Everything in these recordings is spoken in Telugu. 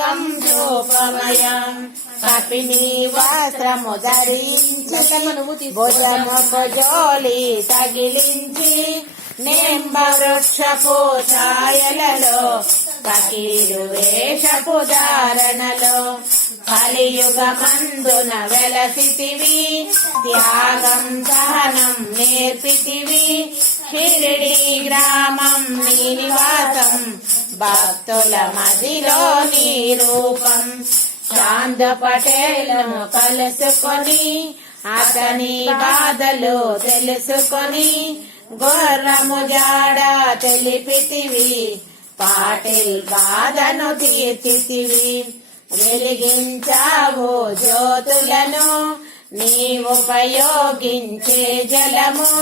లోకం రూపమయం కపిని వస్త్రము ధరించి భుజముకు జోలి తగిలించి నింబ వృక్షపు ఛాయలలో ఫకీరు వేషపు ధారణలో కలియుగమందున వెలసితివి త్యాగం సహనం నేర్పితివి షిరిడి గ్రామం నీ నివాసం భక్తుల మదిలో నీ రూపం చాంద పటేలను కలుసుకొని అతని బాధలు తెలుసుకొని గుర్రము జాడ తెలిపితివి పాటిల్ బాధను తీర్చితివి వెలిగించావు జ్యోతులను నీవుపయోగించే జలము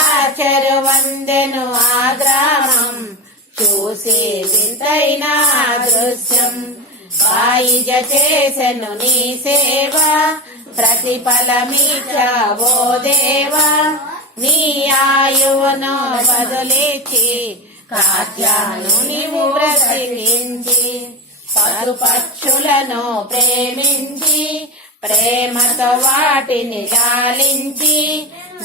ఆచరు వందెను ఆ గ్రామం చూసి వింతైన దృశ్యం బాయిజ చేసెను నీ సేవ ప్రతిఫలమిచ్చావో దేవా నీ ఆయువును బదులిచ్చి కాత్యాను నీవు బ్రతికించి పశుపక్షులను ప్రేమించి ప్రేమతో వాటిని లాలించి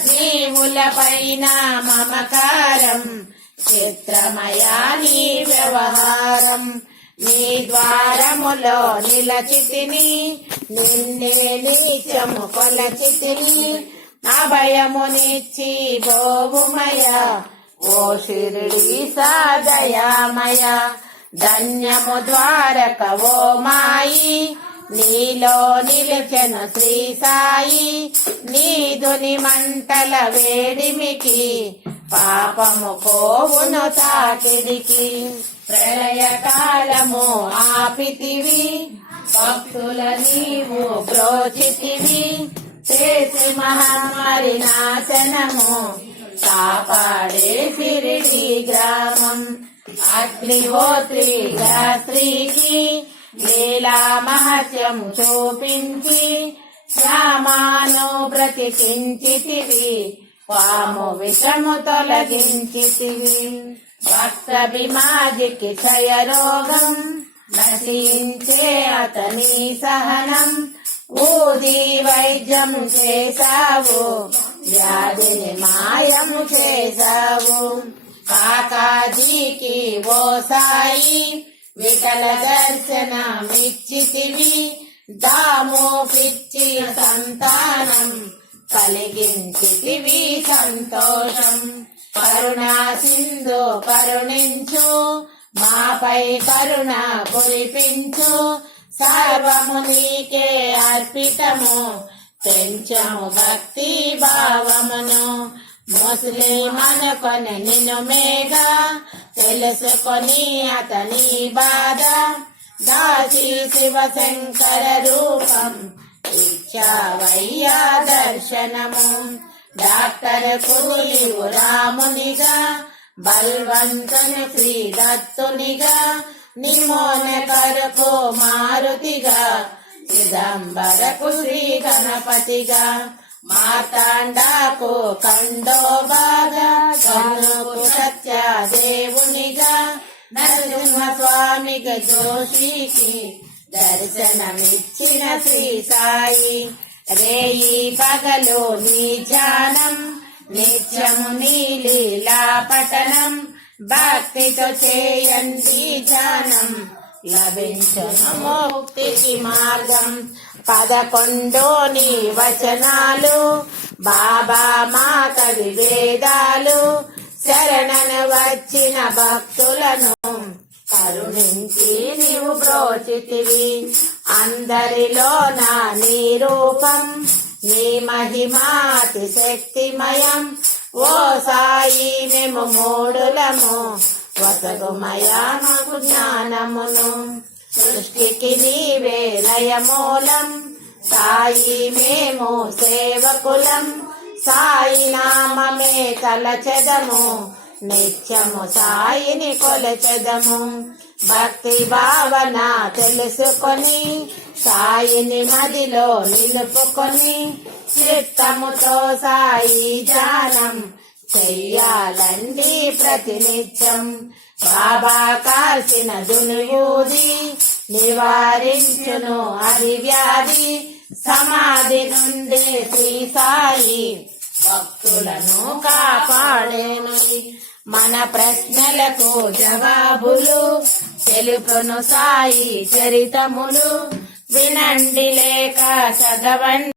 జీవుల పైన మమకారం చిత్రమయా నీ వ్యవహారం నీ ద్వారములో నిలచితిని నిన్నే నీచము కొలచితిని అభయమునిచ్చి బోవుమయ ఓ షిరిడి సాదయామయ ధన్యము ద్వారక ఓ మాయి నీలో నిలిచెను శ్రీ సాయి నీదుని మంటల వేడిమికి పాపము కోవును తాకిడికి ప్రళయ కాలము ఆపితివి భక్తుల నీవు బ్రోచితివి చేసి మహమ్మారి నాశనము కాపాడే షిరిడి గ్రామం అగ్నిహోత్రి స్త్రీకి లీలా మహత్యం చూపించి శ్యామాను బ్రతికించితివి పాము విషము తొలగించితివి భక్తభిమాజికి క్షయరోగం నశించే అతని సహనం ఊది వైద్యం చేశావు వ్యాధిని మాయము చేశావు కాకాజీకి ఓ సాయి వికల దర్శనమిచ్చితివి దాము పిచ్చి సంతానం కలిగించితివి సంతోషం కరుణా సింధు కరుణించు మాపై కరుణ కురిపించు సర్వము నీకే అర్పితము పెంచము భక్తి భావమును ముస్లిం అనుకొని నిన్ను మేఘా తెలుసుకొని అతని బాధ దాసి శివశంకర రూపం ఇచ్చావయ్యా దర్శనము డాక్టర్ కులీవు రామునిగా బల్వంతుని శ్రీ దత్తునిగా నిమోన కరకు మారుతిగా చిదంబరకు శ్రీ గణపతిగా మార్తాండాకు ఖండోబాగా గనుకు సత్యదేవునిగా నరసింహ స్వామికి జోషికి దర్శనమిచ్చిన శ్రీ సాయి రేయి పగలు నీ ధ్యానం నిత్యము నీ లీలా పఠనం భక్తితో చేయండి ధ్యానం లభించును ముక్తికి మార్గం 11 నీ వచనాలు బాబా మాతవి వేదాలు శరణను వచ్చిన భక్తులను కరుణించి నీవు బ్రోచితివి అందరిలో నా నీ రూపం నీ మహిమాతి శక్తిమయం ఓ సాయి మేము మూడులము వసగుమయా మాకు జ్ఞానమును సృష్టికి నీవే లయమూలం సాయి మేము సేవకులం సాయి నామమే తలచెదము నిత్యము సాయిని కొలచెదము భక్తి భావన తెలుసుకొని సాయిని మదిలో నిలుపుకొని చిత్తముతో సాయి ధ్యానం చెయ్యాలండి ప్రతినిత్యం బాబా కాల్చిన దునియూది నివారించును అది వ్యాధి సమాధి నుండి శ్రీ సాయి భక్తులను కాపాడేను మన ప్రశ్నలకు జవాబులు తెలుపును సాయి చరితములు వినండి లేక చదవండి